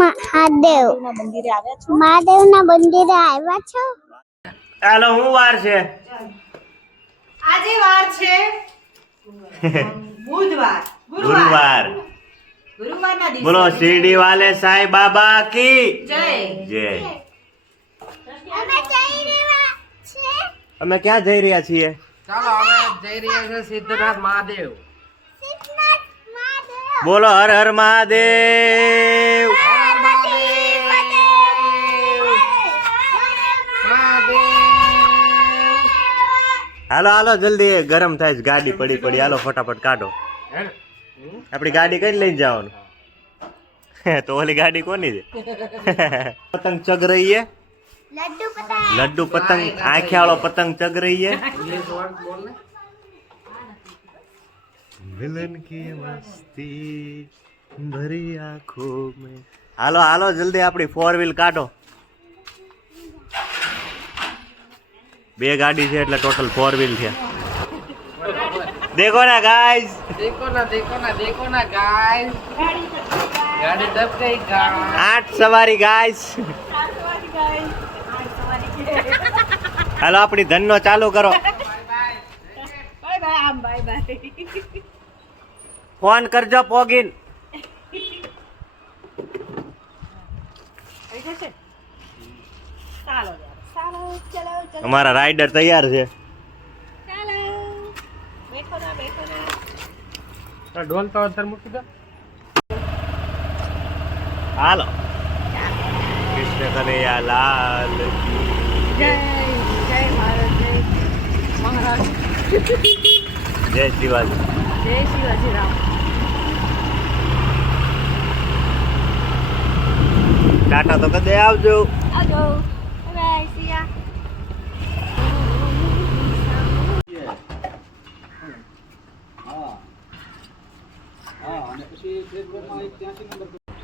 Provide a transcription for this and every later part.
મહાદેવ મહાદેવના મંદિરે આવ્યા છો? ચાલો હું વાર છે આજે વાર છે બુધવાર ગુરુવાર ગુરુવારના દિવસે બોલો શિરડી વાલે સાંઈ બાબા કી જય જય અમે જઈ રહ્યા છે અમે ક્યાં જઈ રહ્યા છીએ? ચાલો અમે જઈ રહ્યા છે સિદ્ધનાથ મહાદેવ. સિદ્ધનાથ મહાદેવ બોલો હર હર મહાદેવ. હાલો હાલો જલ્દી ગરમ થાય છે, ગાડી પડી પડી. હાલો ફટાફટ કાઢો. આપણી ગાડી કઈ લઈને જવાનું? તો ઓલી ગાડી કોની છે? પતંગ ચગ રહી है, लड्डू पतंग आँखें वालो पतंग चग रही है. मिलन की मस्ती भरी आँखों में. हालो हालो जल्दी अपनी 4 व्हील काढो. 2 गाड़ी છે એટલે ટોટલ 4 व्हील છે. देखो ना गाइस, देखो ना देखो ना देखो ना गाइस, गाड़ी दब गई गाइस. 8 सवारी गाइस. હાલો આપણી ધનનો ચાલુ કરો. બાય બાય આમ બાય બાય ફોન કરજો પોગીન. આવી જશે ચાલો ચાલો ચલો ચલો અમારા રાઈડર તૈયાર છે. ચાલો બેઠો ના ઢોલ તો અંદર મૂકી દો. હાલો કૃષ્ણ કનૈયા લાલ કી જય જય ભારત જય મહારાજ જય શિવાજી. જય શિવાજી રામ. ટાટા તો કદે આવજો. આવજો બાય સિયા.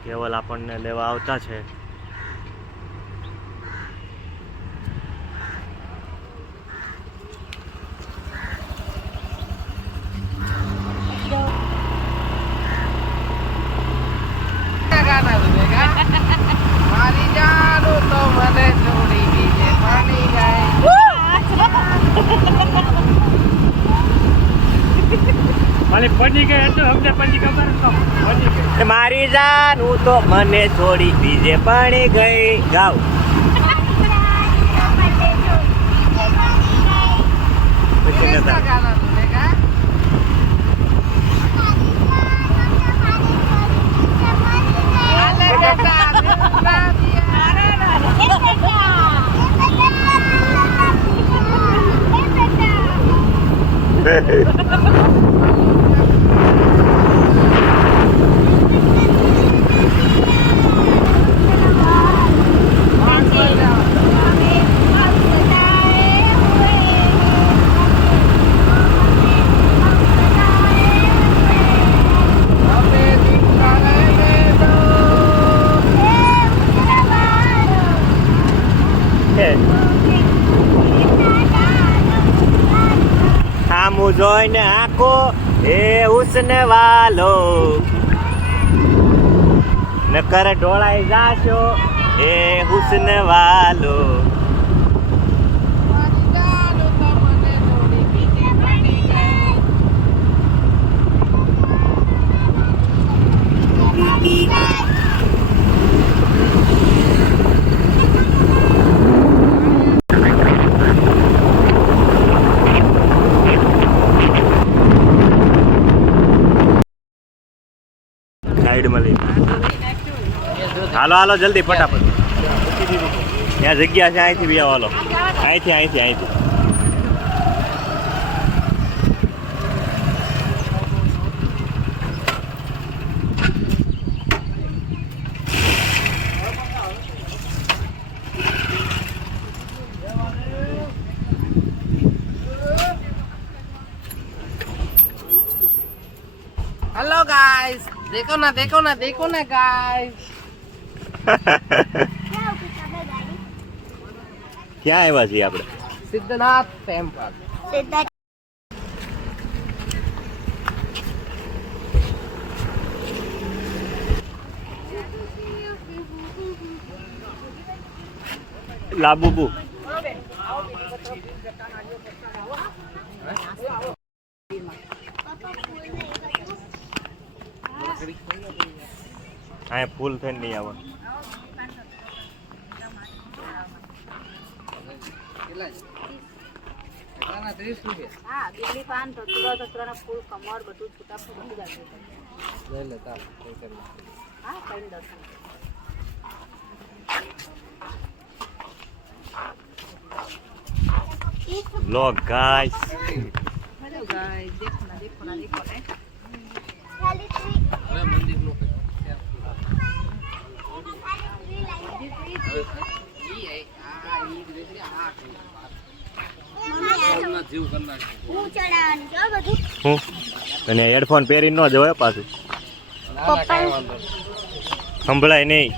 કેવલ આપણને લેવા આવતા છે. ગાના સુનેગા મારી જાનો તો મને છોડી દીજે પાણી જાય. મારી પડી ગઈ તો અમને પડી ખબર તો પડી ગઈ. મારી જાન હું તો મને છોડી બીજે પડી ગઈ. ગાવ પછી નતા. ગાના સુનેગા સામું જોઈને આંખો એ હુસ્ન વાલો નકર ઢોળાઈ જાશો એ હુસ્ન વાલો. મારી જાનો તો મને છોડી દીજે પાણી જાય. સાઈડમાં લઈ. હાલો હાલો જલ્દી ફટાફટ. ત્યાં જગ્યા છે, અહીંથી બી આવો. હાલો અહીંથી. हेलो गाइस, देखो ना देखो ना देखो ना गाइस. ક્યાં આવ્યા છીએ આપણે? સિદ્ધનાથ ટેમ્પલ. સિદ્ધાર્થ લાબુબુ આ ફૂલ થઈને નહીં આવે. કેટલા છે? એટલાના 30 રૂપિયા. હા દિલ્હી પાન તો તુરત ત્રણ ફૂલ કમર બધું છૂટા બધું જ આપે. લઈ લે તાર કઈ કરી લે. હા કઈ દર્શન વ્લોગ ગાઈસ. હેલો ગાઈસ દેખો ના ને ખાલી ટ્રી હવે મંદિર નું કઈ. જીવ કરી નાખે. હું ચડાવવાનું છે હો બધું. હું અને હેડફોન પહેરીને ન જવાય પાછું. ના કાંઈ વાંધો નહીં. સંભળાય નહીં.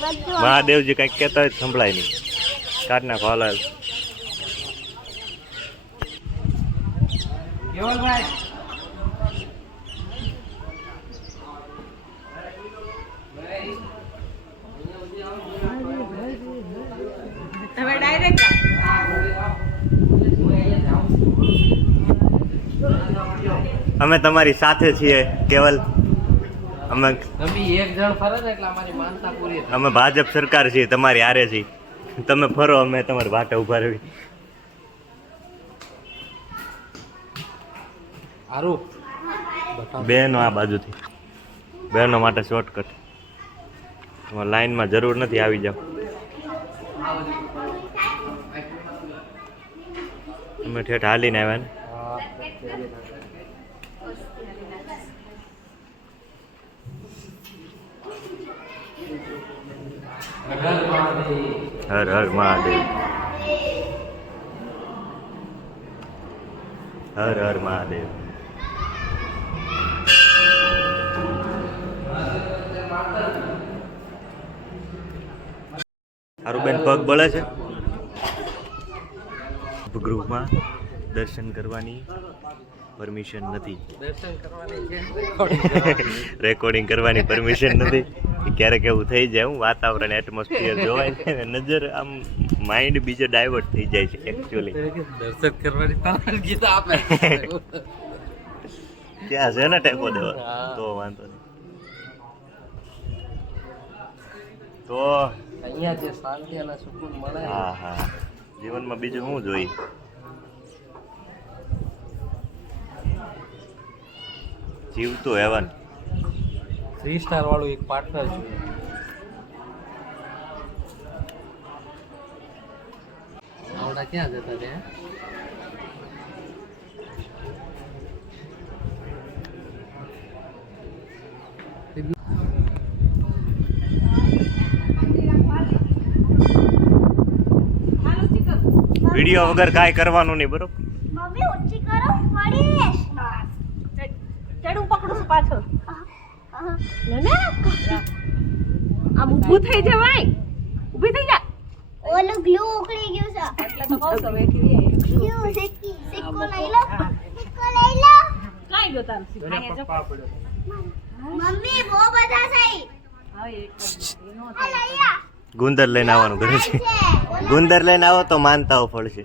બધું મહાદેવજી કંઈક કહેતા હોય તો સંભળાય નહીં. કાઢ નાખો હાલો. કેવલભાઈ તમે ડાયરેક્ટ અમે તમારી સાથે છીએ કેવલ. અમે તમે એક જણ ફરે ને એટલે અમારી માનતા પૂરી થાય. અમે ભાજપ સરકાર છીએ, તમારી હારે છીએ. તમે ફરો, અમે તમારી વાટે ઉભા રહી. હારું બેનો આ બાજુથી, બેનો માટે શોર્ટકટ. તમારે લાઈનમાં જરૂર નથી, આવી જાઓ. અમે ઠેઠ હાલીને આવ્યા ને. હર હર મહાદેવ, હર હર મહાદેવ. હારું બેન, પગ બળે છે. ગૃહમાં દર્શન કરવાની પરમિશન નથી. દર્શન કરવાની છે. રેકોર્ડિંગ કરવાની પરમિશન નથી. ક્યારેક એવું થઈ જાય, હું વાતાવરણ એટમોસ્ફિયર જોવાય છે ને, નજર આમ માઇન્ડ બીજો ડાયવર્ટ થઈ જાય છે એકચ્યુઅલી. દર્શન કરવાની પરવાનગી તો આપે. ક્યાં છે ને ટેકો દેવા, તો વાંધો નહીં. તો અહીંયા જે શાંતિ અને સુકૂન મળે. હા હા, જીવનમાં બીજું શું જોઈએ? જીવતું હેવન. 3 સ્ટાર વાળું એક પાર્ટનર છે. આવડા ક્યાં જતા ત્યાં? વિડીયો વગર કાંઈ કરવાનું નહીં, બરોબર? મમ્મી ઊંચી કરો પડીશ. ચડું પકડું છું પાછળ આમ ઊભું થઈ જવાય. ઊભી થઈ જા. ઓલું ગ્લુ ઉકળી ગયું છે. એટલે તો કહું છું વેઠી ગ્લુ સિક્કી સિક્કો લઈ લો. સિક્કો લઈ લો. કાઈ ગયો તારું સીધું અહીંયા જો. મમ્મી બહુ બધા છે. હવે એક એનો આ લઈ લો. ગુંદર લઈને આવવાનું ઘરે છે. ગુંદર લઈને આવો તો માનતાઓ પડશે.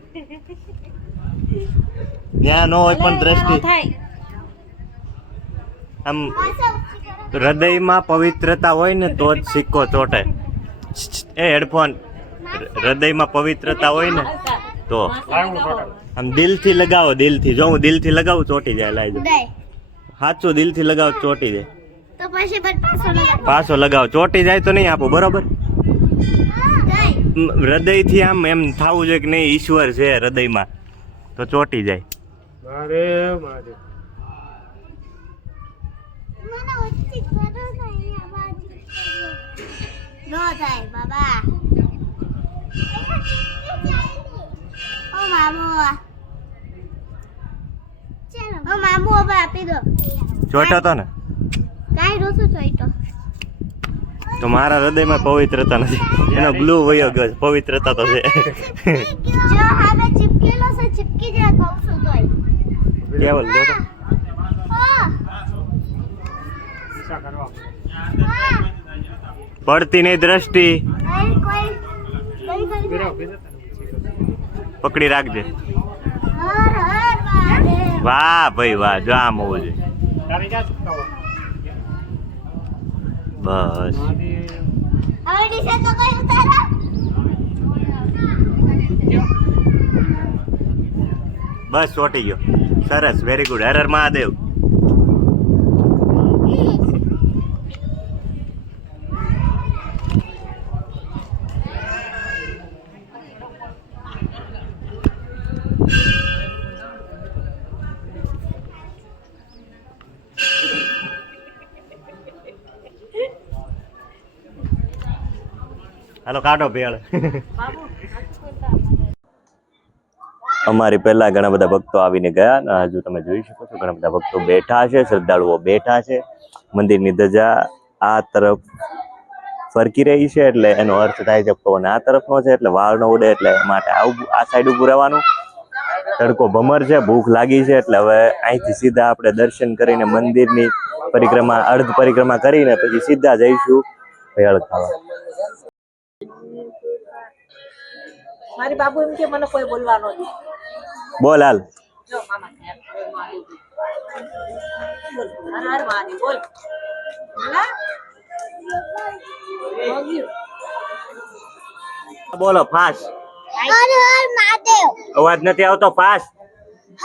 ત્યાં ન હોય પણ દ્રષ્ટિ થાય. આમ પાછો ઊંચી કરો. હૃદયમાં પવિત્રતા હોય ને તો જ સિક્કો ચોટે. એ હેડફોન, હૃદયમાં પવિત્રતા હોય ને તો આમ દિલથી લગાવો, દિલથી. જો હું દિલથી લગાવું ચોટી જાય. લાઈ ઉડાય. સાચું દિલથી લગાવો ચોટી જાય. તો પછી બટ પાછો લગાવો. પાછો લગાવો, ચોટી જાય તો નહીં આપો, બરોબર? જાય. હૃદયથી આમ એમ થવું જોઈએ કે નહીં ઈશ્વર છે હૃદયમાં, તો ચોટી જાય. મને ઊંચી કરો ને અહીંયા બાજુ. નો થાય બાબા. ઓ મામો. ચાલો. ઓ મામો હવે આપી દો. ચોટ્યો તો ને કાઈ રોસો ચોઈટો. તો મારા હૃદયમાં પવિત્રતા નથી, એનો ગ્લુ વયો ગયો છે. પવિત્રતા તો છે. જો હવે ચિપકેલો છે, ચિપકી જાય કહું છું તોય. કેવલ જો તો. હા. હા. પડતી નહીં દ્રષ્ટિ. કોઈ પકડી રાખજે. હર હર મહાદેવ. વાહ ભાઈ વાહ, જો આમ હોવું જોઈએ. બસ હવે નીચે તો કોઈ ઉતારો. બસ ચોટી ગયો. સરસ, વેરી ગુડ. હર હર મહાદેવ. હાલો કાઢો ભેળ. અમારી પહેલા ઘણા બધા ભક્તો આવીને ગયા અને હજુ તમે જોઈ શકો છો ઘણા બધા ભક્તો બેઠા છે, શ્રદ્ધાળુઓ બેઠા છે. મંદિરની ધજા આ તરફ ફરકી રહી છે એટલે એનો અર્થ થાય છે પવન આ તરફનો છે એટલે વાળ ન ઉડે, એટલે માટે આ સાઈડ ઊભું રહેવાનું. તડકો ભમર છે, ભૂખ લાગી છે એટલે હવે અહીંથી સીધા આપણે દર્શન કરીને મંદિરની પરિક્રમા, અર્ધ પરિક્રમા કરીને પછી સીધા જઈશું ભેળ ખાવા. મારી બાબુ એમ કે મને કોઈ બોલવાનો નથી. બોલ હાલ. જો મામા બોલ. હર હર મહાદેવ બોલ. બોલા? બોલો ફાસ્ટ. હર હર મહાદેવ. અવાજ નથી આવતો. ફાસ્ટ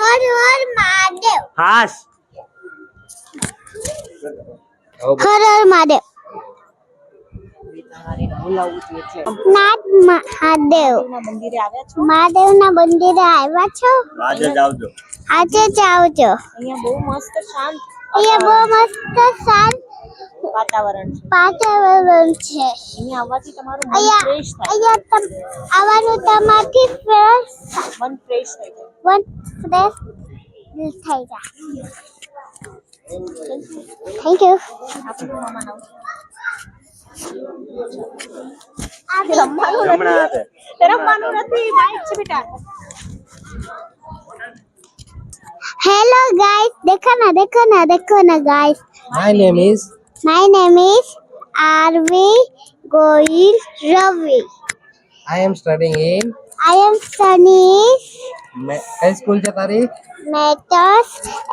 હર હર મહાદેવ. ફાસ્ટ. હર હર મહાદેવ. બોલાવું છું એટલે નાથ મહાદેવ. મંદિરે આવ્યા છો. મહાદેવના મંદિરે આવ્યા છો. આજે જ આવજો. આજે જ આવજો. અહીંયા બહુ મસ્ત શાંત અહીંયા બહુ મસ્ત શાંત વાતાવરણ છે. વાતાવરણ છે. અહીંયા આવવાથી તમારું મન અહીંયા ફ્રેશ થાય. અહીંયા આવવાનું તમારથી ફ્રેશ મન ફ્રેશ થઈ જાય. વન ફ્રેશ થઈ જાય. Thank you. આપણું મામા નામ હમણાં આવે. રમવાનું નથી. બાઈક છે બેટા. હેલો ગાઈસ, देखो ना guys. My name is My name is Arvi Goyil Ravi. I am studying in I am studying કઈ સ્કૂલ છે તારી? Metas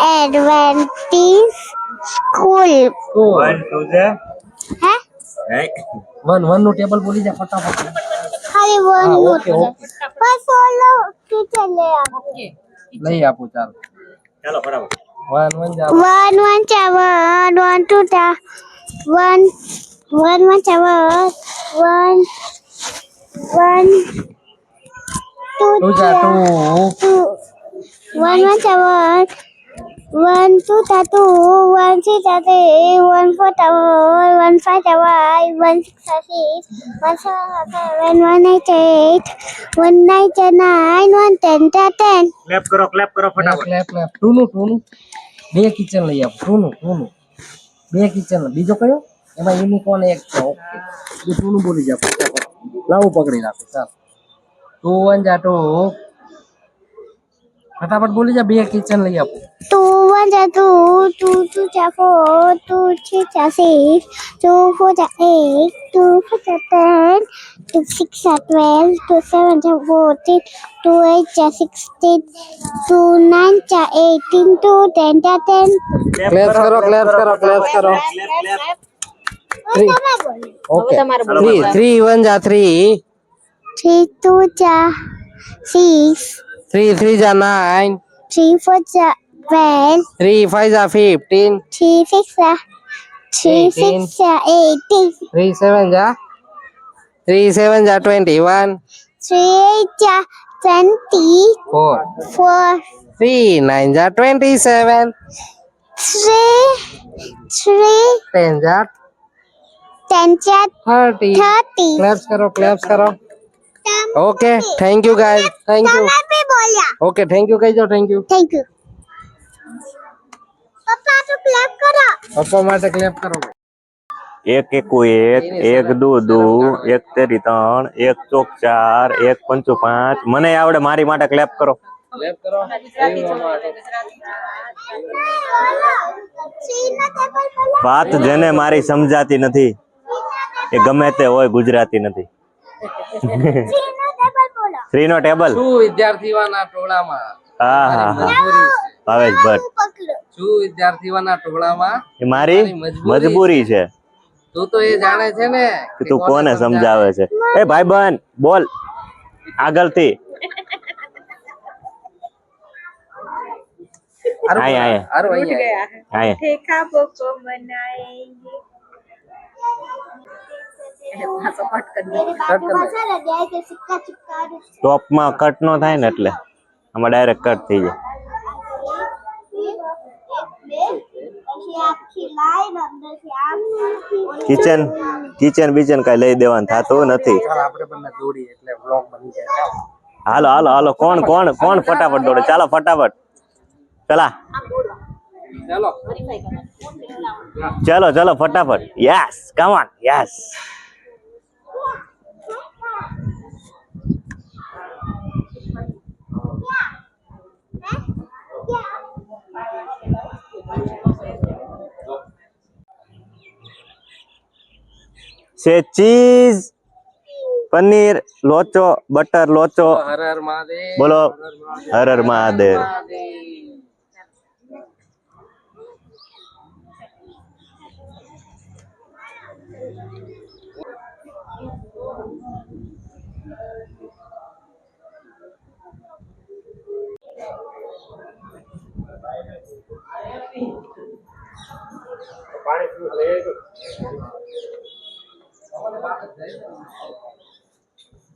Adventist School. One two છે. હે? વન નું ટેબલ બોલી જા ફટાફટ. ખાલી વન હા, નું ઓકે, ઓકે. બસ ઓલો ટીચર લે આવો. ઓકે. લઈ આપું ચાલ. ચાલો ફટાફટ. વન જા. 1 1 7 1 2 1 1 1 7 1 1 તું જા તું. 1 1 7 1 2 2 1 3 3 1 4 1 5 1 6 1 7 1 8 1 9 9 1 10 10. ક્લેપ કરો ફટાફટ. ક્લેપ ટુ નું બે કિચન લઈ આપ. ટુ નું બે કિચન. બીજો કયો? એમાં યુનિકોર્ન એક છે. ઓકે, એ ટુ નું બોલી જા ફટાફટ. લાવું પકડી રાખો ચાલ. 2 1 જા 2. ફટાફટ બોલી જા. બે કિચન લઈ આપો. 2 1 2 2 4 2 3 6 2 4 8 2 4 10 2 6 12 2 7 14 2 8 16 2 9 18 2 10 10. ક્લેપ્સ કરો. ઓકે, તમારે 3 1 જા 3. 3 2 6 3 3 જા 9. 3 4 12 3 5 જા 15. 3 6 18 3 7 જા 21. 3 8 4 24 3 9 જા 27. 3 10 જા 10 30. 30. ક્લેપ્સ કરો. Okay, thank you guys. Thank you. તમે બી બોલ્યા. ઓકે, થેન્ક યુ કહી દો. Thank you. Thank you. પપ્પા તો ક્લેપ કરો. પપ્પા માટે ક્લેપ કરો. એક એકુ એક, એક દુ દુ, એક તેરી 3, એક ચોક 4, એક પંચુ 5. મને આવડે, મારી માટે ક્લેપ કરો. ક્લેપ કરો. વાત જેને મારી સમજાતી નથી. એ ગમે તે હોય, ગુજરાતી નથી. શ્રીનો ટેબલ બોલો. 3 નો ટેબલ. શું વિદ્યાર્થીઓના ટોળામાં હા મારી હા હા. મજબૂરી છે? ભાવેશ ભટ્ટ. પકડો. શું વિદ્યાર્થીઓના ટોળામાં એ મારી મજબૂરી છે તું તો એ જાણે છે ને કે તું કોને સમજાવે છે. એ ભાઈબંધ બોલ આગળથી. આય આય હારું उठ અહીંયા गया है आए। मीठे ख्वाबों को मनाएंगे पासो कट कर दिया मेरे बाजू में से लग जाए तो सिक्का चिपका दो. ટોપમાં કટ નો થાય ને એટલે આમાં ડાયરેક્ટ કટ થઈ જાય. પછી આખી લાઈન અંદરથી આખી કિચન બીચન કઈ લઈ દેવાનું થતું નથી. ચાલ આપણે બંને દોડી એટલે વ્લોગ બની જાય. ચાલ. હાલો હાલો હાલો કોણ કોણ કોણ ફટાફટ દોડે ચાલો ફટાફટ પેલા ચાલો ચલો ચલો ફટાફટ યસ કમ ઓન યસ. છે ચીઝ પનીર લોચો બટર લોચો. હર હર મહાદેવ. બોલો હર હર મહાદેવ.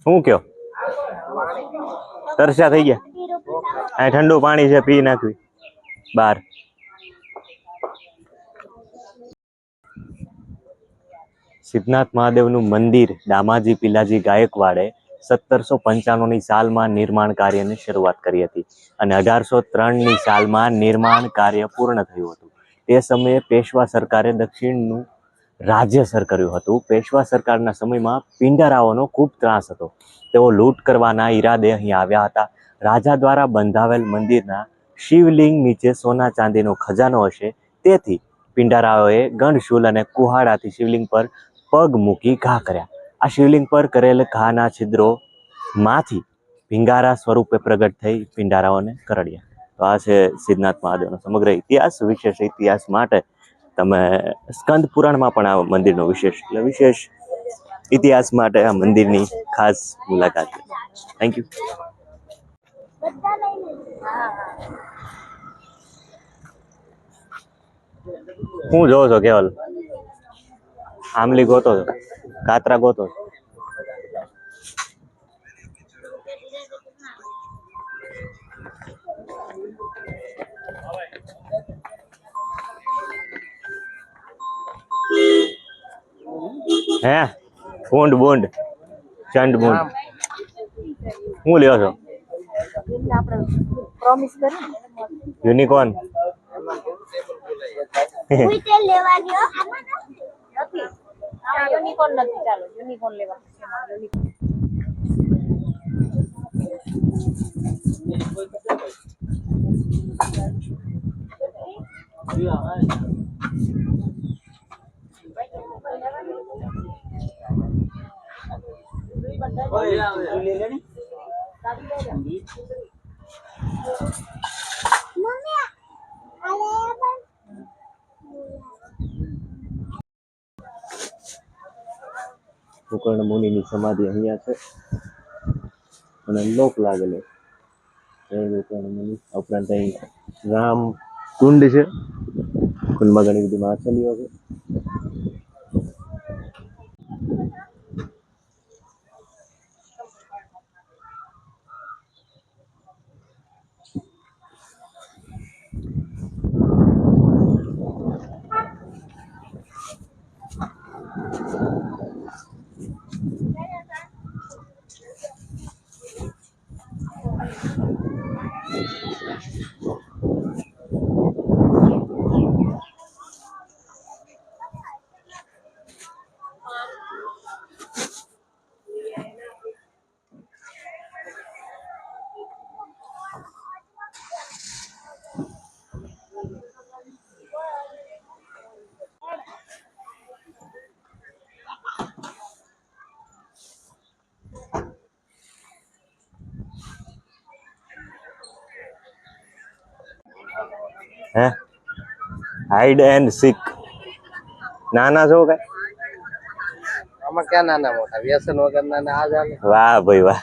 શું કયો તરસ્યા થઈ ગયા આ ઠંડુ પાણી છે પી નાખવી બાર. સિદ્ધનાથ મહાદેવનું મંદિર દામાજી પિલાજી ગાયકવાડે 1795ની સાલમાં નિર્માણ કાર્યની શરૂઆત કરી હતી અને 1803ની સાલમાં નિર્માણ કાર્ય પૂર્ણ થયું હતું. તે સમયે પેશવા સરકારે દક્ષિણનું રાજ્યસર કર્યું હતું. પેશવા સરકારના સમયમાં પિંડારાઓનો ખૂબ ત્રાસ હતો. તેઓ લૂંટ કરવાના ઈરાદે અહીં આવ્યા હતા. રાજા દ્વારા બંધાવેલ મંદિરના શિવલિંગ નીચે સોના ચાંદીનો ખજાનો હશે, તેથી પિંડારાઓએ ગણશૂલ અને કુહાડાથી શિવલિંગ પર પગ મૂકી ઘા કર્યા. આ શિવલિંગ પર કરેલ ઘાના છિદ્રોમાંથી ભીંગારા સ્વરૂપે પ્રગટ થઈ પિંડારાઓને કરડ્યા. તો આ છે સિદ્ધનાથ મહાદેવનો સમગ્ર ઇતિહાસ. વિશેષ ઇતિહાસ માટે તમે સ્કંદ પુરાણમાં પણ આ મંદિરનો વિશેષ ઇતિહાસ માટે આ મંદિરની ખાસ મુલાકાત લો. Thank you. બધા લઈ લે. હું જોવો છો કેવલ આમલી ગોતો છો કાતરા ગોતો છો? હે બુંડ બુંડ ચંડ બુંડ હું લ્યો છો? આપણે પ્રોમિસ કરી યુનિકોર્ન. કોઈ તે લેવા ગયો નથી આ યુનિકોર્ન નથી. ચાલો યુનિકોર્ન લેવા યુનિકોર્ન મમ્મી આલે પણ ગોકર્ણ મુનિની સમાધિ અહીંયા છે અને લોક લાગેલો છે. ગોકર્ણ મુનિ ઉપરાંત અહીં રામ કુંડ છે. કુંડમાં ઘણી બધી માછલીઓ છે. હે હાઈડ એન્ડ સીક નાના છો કઈ આમાં ક્યાં નાના મોટા વ્યસન વગર નાના આ જાને વાહ ભાઈ વાહ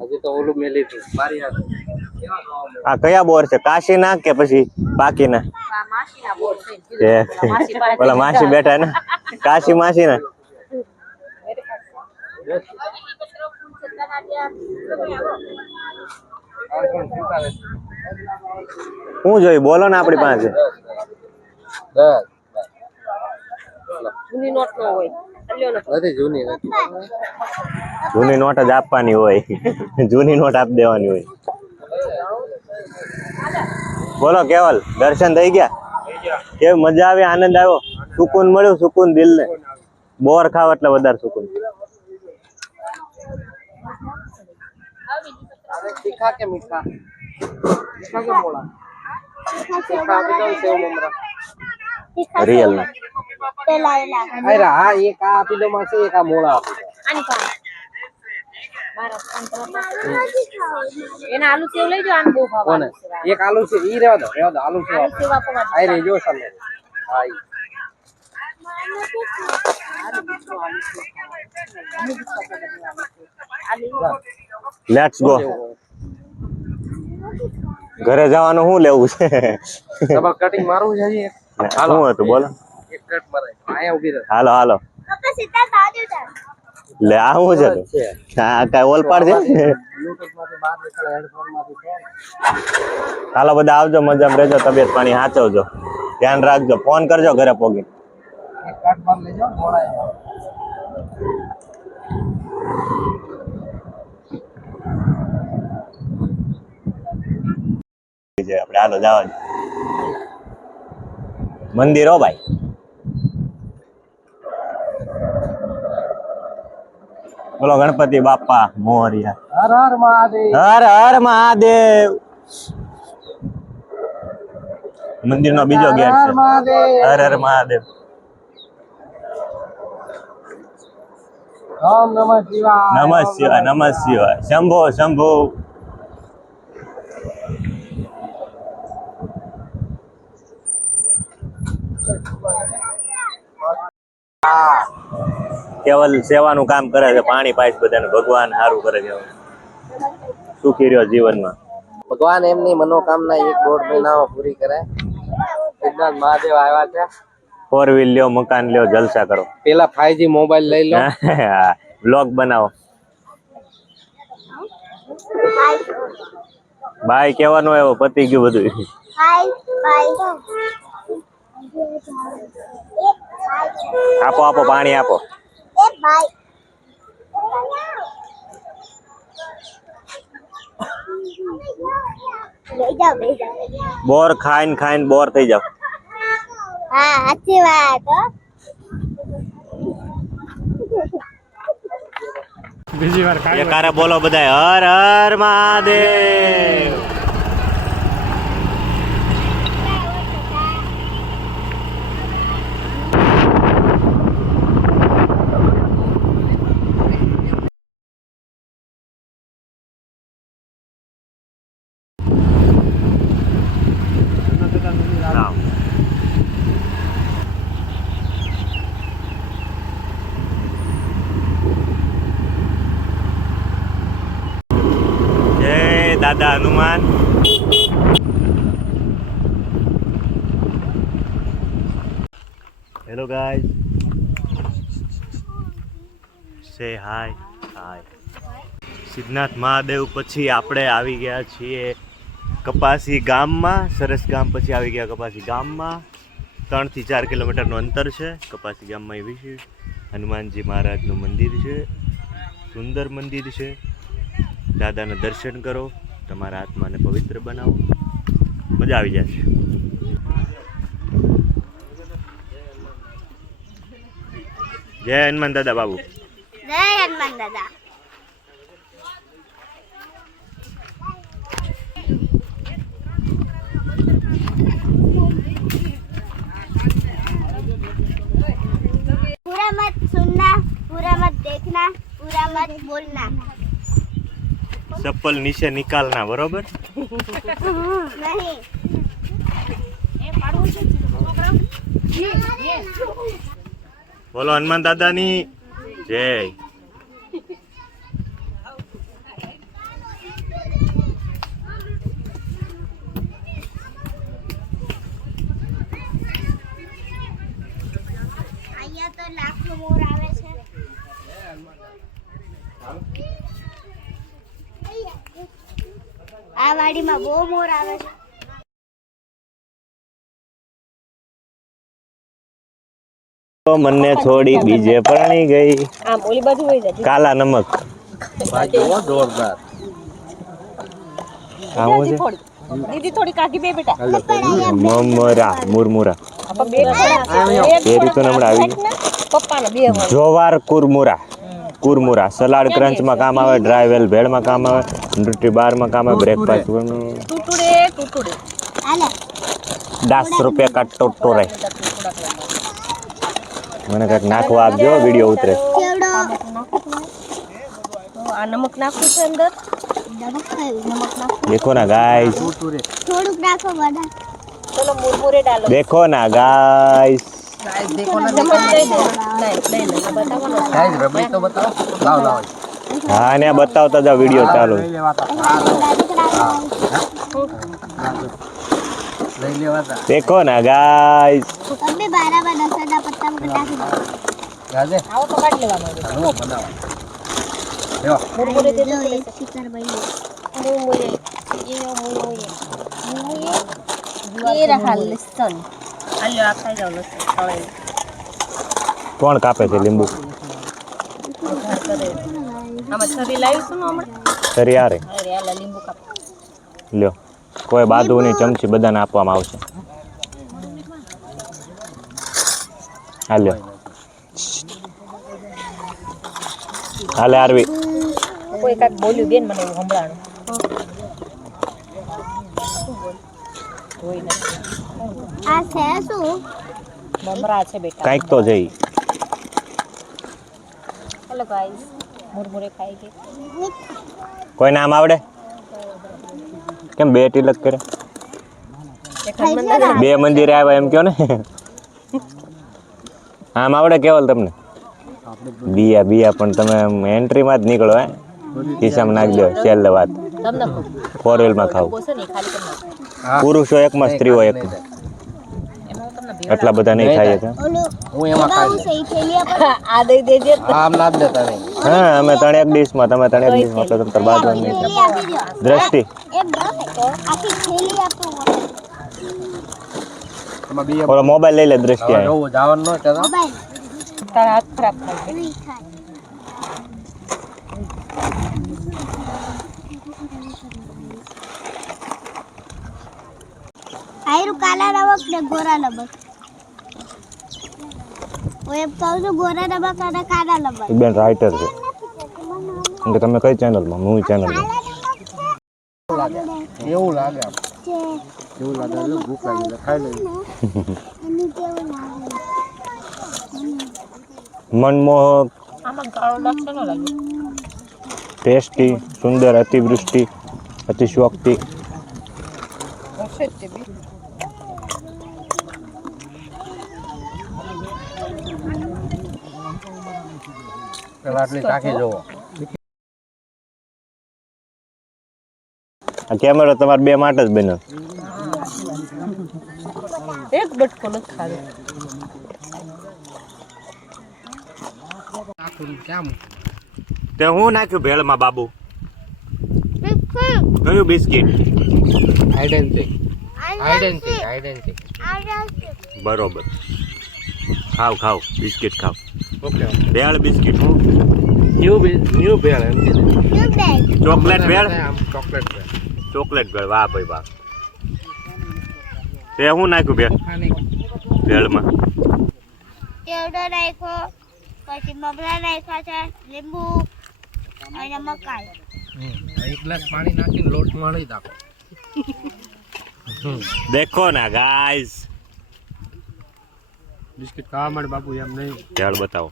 હજી તો ઓલું મેલી હતું મારી હાથ આ કયા બોર છે કાશીના કે પછી બાકીના આ માસીના બોર છે છે માસી પાસે પેલા માસી બેઠા ને કાશી માસી ના હું જોઈ બોલો ને આપણી પાસે જૂની નોટ નો હોય નથી જૂની નથી જૂની નોટ જ આપવાની હોય જૂની નોટ આપી દેવાની હોય બોલો કેવલ દર્શન થઈ ગયા કેવી મજા આવી આનંદ આવ્યો સુકૂન મળ્યું સુકૂન દિલ ને બોર ખાવ એટલે વધારે સુકૂન તીખા કે મીઠા તીખા કે મોળા તીખા આપી દો સેવ મમરા રિયલ ને પેલા એલા અરે હા એક આ આપી દો માસી એક આ મોળા આપી દો આની પાસે એના આલુ સેવ લઈ જાઓ આને બહુ ભાવ કોને એક આલુ છે ઈ રહેવા દો આલુ છે આલુ સેવ આપવા આઈ રહી જો સામે હા ઈ. લેટ્સ ગો ઘરે જવાનું શું લેવું છે તમારે કટિંગ મારવું છે હજી એક? શું હતું બોલો એક કટ મરાય આયા ઊભી રહે હાલો હાલો પપ્પા સીધા સાજુ જા લે આ શું છે આ કઈ ઓલપાડ છે બ્લૂટૂથ માંથી બહાર નીકળે હેડફોન માંથી છે હાલો બધા આવજો મજામાં રહેજો તબિયત પાણી સાચવજો ધ્યાન રાખજો ફોન કરજો ઘરે પોગી એક કટ બાર લેજો મોળા આપણે હાલો જવા મંદિર હો ભાઈ બોલો ગણપતિ બાપા મોરિયા હર હર મહાદેવ હર હર મહાદેવ મંદિર નો બીજો ગેટ છે મહાદેવ હર હર મહાદેવ ઓમ નમઃ શિવાય નમઃ શિવાય નમઃ શિવાય શંભો શંભો કેવલ સેવાનું કામ કરે છે પાણી પાઈશ બધાને ભગવાન સારું કરે છે સુખી રહ્યો જીવનમાં ભગવાન એમની મનોકામના 1-1.5 મહિનામાં પૂરી કરે સિદ્ધાર્થ મહાદેવ આવ્યા છે 4 વ્હીલ લ્યો મકાન લ્યો જલસા કરો પેલા 5G મોબાઈલ લઈ લો બ્લોગ બનાવો બાય કેવાનું એવો પતી ગયું બધું હાય બાય આપો આપો પાણી આપો એ બાય લઈ જાઓ બોર ખાઈને ખાઈને બોર થઈ જાવ હા સાચી વાત હો બીજી વાર એકારે બોલો બધાય હર હર મહાદેવ દાદા હનુમાન હેલો ગાઈઝ સે હાય સિદ્ધનાથ મહાદેવ પછી આપણે આવી ગયા છીએ કપાસી ગામમાં સરસ ગામ પછી આવી ગયા કપાસી ગામમાં 3 થી 4 કિલોમીટરનું અંતર છે કપાસી ગામમાં એવી છે હનુમાનજી મહારાજનું મંદિર છે સુંદર મંદિર છે દાદાના દર્શન કરો તમારા આત્માને પવિત્ર બનાવો મજા આવી જશે જય હનુમાન દાદા બાબુ જય હનુમાન દાદા पूरा मत सुनना पूरा मत देखना पूरा मत बोलना चप्पल नीचे निकालना बरोबर નહીં એ પાડવું છે છોકરાઓ બોલો હનુમાન દાદાની જય. અહીંયા તો લાખો મોર આવે છે આ વાડીમાં બહુ મોર આવે છે મને છોડી બીજે પરણી ગઈ આમ ઓલી બાજુ વઈ જાય કાલા નમક. ભાઈ બહુ જોરદાર. આવું છે દીદી થોડી કાકી બે બેટા મમરા મુરમુરા આપા બે એ રીતો હમણાં આવી ગયું. પપ્પાનો બે હોય જોવાર કુરમુરા સલાડ ક્રંચમાં કામ આવે, ડ્રાય વેલ ભેળમાં કામ આવે, ન્યુટ્રી બારમાં કામ આવે, બ્રેકફાસ્ટ ટુટુડે હાલે 10 રૂપિયા કા ટોટોરે. મને કંઈક નાખવા આપજો, વિડીયો ઉતરે. કેવડો આ નમક નાખું છે અંદર નમક નાખો દેખો ના ગાઈસ, થોડુંક નાખો બધા ચલો મુરમુરે ડાલો દેખો ના ગાઈસ. દેખો ના નમક લઈ લે લઈ લે બતાવો ને સાઈઝ રબડી તો બતાવો. લાવ લાવ. હા ને બતાવતા જાવ, વિડીયો ચાલુ. લઈ લેવાતા. લઈ લેવાતા. દેખો ના ગાઈસ. તમે બારામાં લસણના પત્તા મૂકી નાખી દો ગાજે આવો તો કાઢી લેવાનો આનો બનાવો. લ્યો. મુરમુરે દે લો એક શિકાર બની મુરમુરે ये रहा लहसुन आलो आ खाई जाओ लहसुन तळेલું કોણ કાપે છે લીંબુ? આમાં છરી લાવીશું ને હમણાં સરી આરે અરે આલા લીંબુ કાપ લ્યો. કોઈ બાદુની ચમચી બધાને આપવામાં આવશે. હા લ્યો. હાલે આરવી. કોઈ કાક બોલ્યું બેન મને એવું સંભળાણું કોઈ નથી આ છે શું મમરા છે બેટા કાંઈક તો જઈ. હેલો ગાઈસ મુરમુરે ખાઈ ગઈ કોઈ નામ આવડે? કેમ બે તિલક કરે? એક હનુમાન બે મંદિરે આવ્યા એમ કયો ને. આમ આવડે કેવલ તમને? બિયા પણ તમે એન્ટ્રીમાં જ નીકળો હે. ખિસ્સામાં નાખી દો છેલ્લે વાત. તમને 4 વ્હીલમાં ખાવ. બોસે ને ખાલી કરી નાખો પુરુષો એકમાં, સ્ત્રીઓ એકમાં. એમાં તમને એટલા બધા નહીં ખાઈએ છે. ઓલું હું એમાં ખાઈ છે ઈ થેલી પર આ દઈ દેજે આમ ના જ દેતા નહીં. હા અમે ત્રણ એક ડીશમાં, તમે ત્રણ એક ડીશમાં, તો તમે બાજવાની નહીં. થેલી આપી દો દ્રષ્ટિ એમ ન આખી થેલી આપો એમાં બી ઓલો મોબાઈલ લઈ લે. દ્રષ્ટિ આયા. જોવું જવાનું ન કહેતા. મોબાઈલ તારા હાથ ખરાબ થાય નહીં ખાય આયરું કાલા નમક ને ગોરા નમક હું એમ કહું છું ગોરા નમક અને કાલા નમક એ બેન રાઇટર છે. કેમ કે તમે કઈ ચેનલમાં? હું ચેનલમાં. એવું લાગે આમ. છે એવું લાગે એટલે ભૂખ લાગી છે ખાઈ લઈએ. એની કેવું લાગે મનમોહક, આમાં કાળો ડાઘ છે ન લાગે ટેસ્ટી, સુંદર, અતિવૃષ્ટિ, અતિશયોક્તિ. હશે જ તે બી પેલા આટલી ચાખી જોવો. આ કેમેરો તમારા બે માટે જ બન્યો. એક બટકો નથી ખાધો ક્યાં તે હું નાખ્યું ભેળમાં બાબુ? કયું બિસ્કિટ? આઈડેન્ટિક. બરોબર. ખાવ બિસ્કિટ ખાવ. ઓકે. ભેળ બિસ્કિટ. ન્યુ ભેળ એમ કે ચોકલેટ ભેળ. આમ ચોકલેટ ભેળ. ચોકલેટ ભેળ. વાહ ભાઈ વાહ. તે હું નાખ્યું ભેળમાં? કેવડો નાખ્યો પછી મમરા નાખ્યા છે લીંબુ અને મકાઈ એક ગ્લાસ પાણી નાખીને લોટ મળી નાખો. દેખો ના ગાઈસ. બિસ્કિટ ખાવા માટે બાબુ એમ નહીં. ભેળ બતાવો.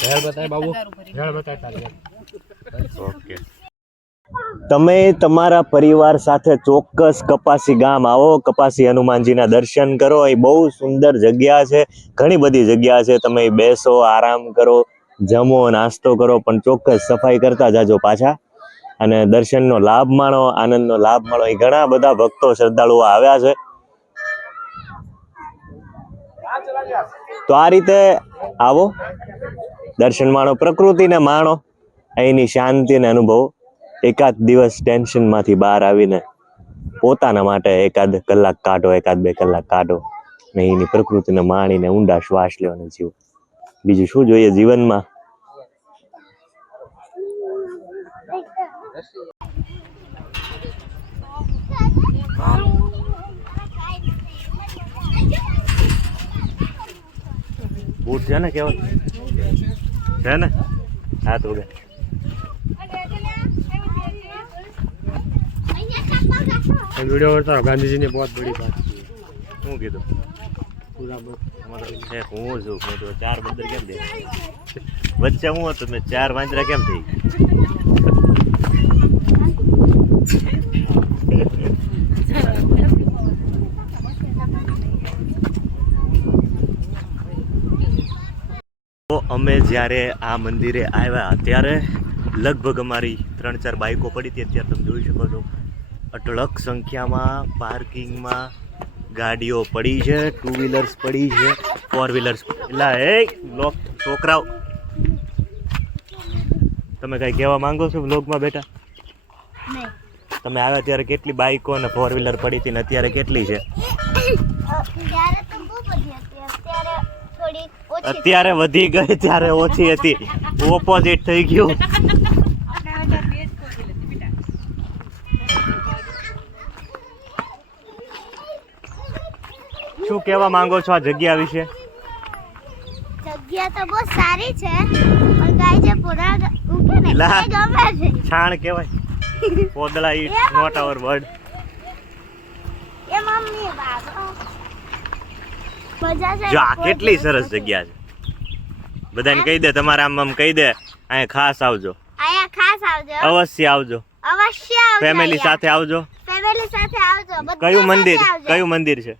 ભેળ બતાય બાબુ. ભેળ બતાય તારી. ઓકે. તમે તમારા પરિવાર સાથે ચોક્કસ કપાસી ગામ આવો, કપાસી હનુમાનજીના દર્શન કરો. એ બહુ સુંદર જગ્યા છે, ઘણી બધી જગ્યા છે. તમે બેસો, આરામ કરો, જમો, નાસ્તો કરો, પણ ચોક્કસ સફાઈ કરતા જાજો પાછા, અને દર્શનનો લાભ માણો, આનંદનો લાભ માણો. એ ઘણા બધા ભક્તો શ્રદ્ધાળુઓ આવ્યા છે. તો આ રીતે આવો, દર્શન માણો, પ્રકૃતિને માણો, અહીંની શાંતિને અનુભવો. એકાદ દિવસ ટેન્શનમાંથી બહાર આવીને પોતાના માટે એકાદ કલાક કાઢો, એકાદ 2 કલાક કાઢો ને એની પ્રકૃતિને માણીને ઊંડા શ્વાસ લ્યો અને જીવો. બીજું શું જોઈએ જીવનમાં? બૂટ છે ને કેવા છે ને? હા તો वीडियो करता हूँ गांधी जी ने बहुत बड़ी बात की શું કીધું? पूरा હું છું, મેં તો 4 બંદર કેમ દે વચ્ચે હું હતો, મેં 4 વાંદરા કેમ થઈ? તો અમે જ્યારે આ મંદિરે આવ્યા ત્યારે લગભગ અમારી 3-4 બાઇકો પડી હતી. અત્યારે તમે જોઈ શકો છો અઢળક સંખ્યામાં પાર્કિંગમાં ગાડીઓ પડી છે, 2 વ્હીલર્સ પડી છે, 4 વ્હીલર્સ. એટલે એ લોક છોકરાઓ, તમે કઈ કહેવા માંગો છો વ્લોગમાં બેટા? તમે આવ્યા ત્યારે કેટલી બાઇકો અને 4 વ્હીલર પડી હતી ને અત્યારે કેટલી છે? અત્યારે વધી ગઈ, ત્યારે ઓછી હતી, ઓપોઝિટ થઈ ગયું. શું કહેવા માંગો છો આ જગ્યા વિશે? જગ્યા તો બહુ સારી છે, પણ ગાય જે પૂરા ઉકે ને લા. એ ગમે છે. છાણ કહેવાય, પોદળા ઈટ, નોટ અવર વર્ડ. એ મમ્મી બાબા મજા છે. જો આ કેટલી સરસ જગ્યા છે. બધાને કહી દે, તમારા આમ કહી દે, અહીંયા ખાસ આવજો, આયા ખાસ આવજો, અવશ્ય આવજો, અવશ્ય આવજો, ફેમિલી સાથે આવજો. ફેમિલી સાથે આવજો. બધા કયું મંદિર? સાથે આવજો. કયું મંદિર છે?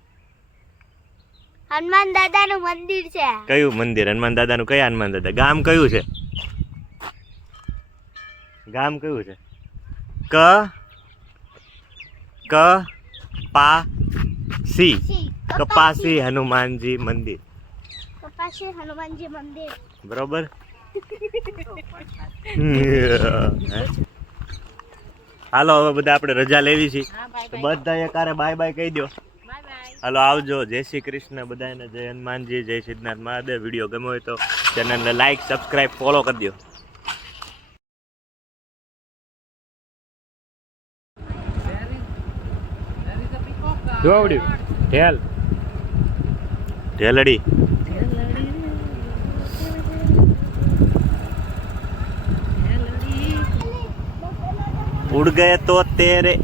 હનુમાન દાદાનું મંદિર છે. કયું મંદિર? હનુમાન દાદાનું? કયા હનુમાન દાદા? ગામ કયું છે? ગામ કયું છે? કપાસી, કપાસી હનુમાનજી મંદિર. કપાસી હનુમાનજી મંદિર. બરોબર. હાલો હવે બધા આપણે રજા લેવી છે, તો બધા એકારે બાય બાય કહી દો. હાલો આવજો, જય શ્રી કૃષ્ણ બધાને, જય હનુમાનજી, જય સિદ્ધનાથ મહાદેવ. વિડીયો ગમ્યો હોય તો ચેનલને લાઈક, સબસ્ક્રાઈબ, ફોલો કરી દો. જોવડી ઢેલ ઢેલડી. ઉડ ગયે તો તેરે.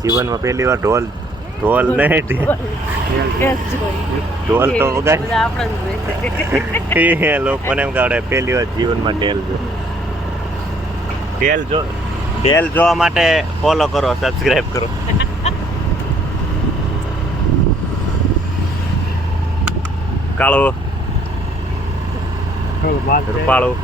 જીવનમાં પહેલી વાર ઢોલ નહીં, ઢોલ તો વગાડ. લોકોને એમ કાવડે પહેલી વાર જીવનમાં ઢેલ જોવા માટે ફોલો કરો, સબસ્ક્રાઇબ કરો. કાળો રૂપાળું.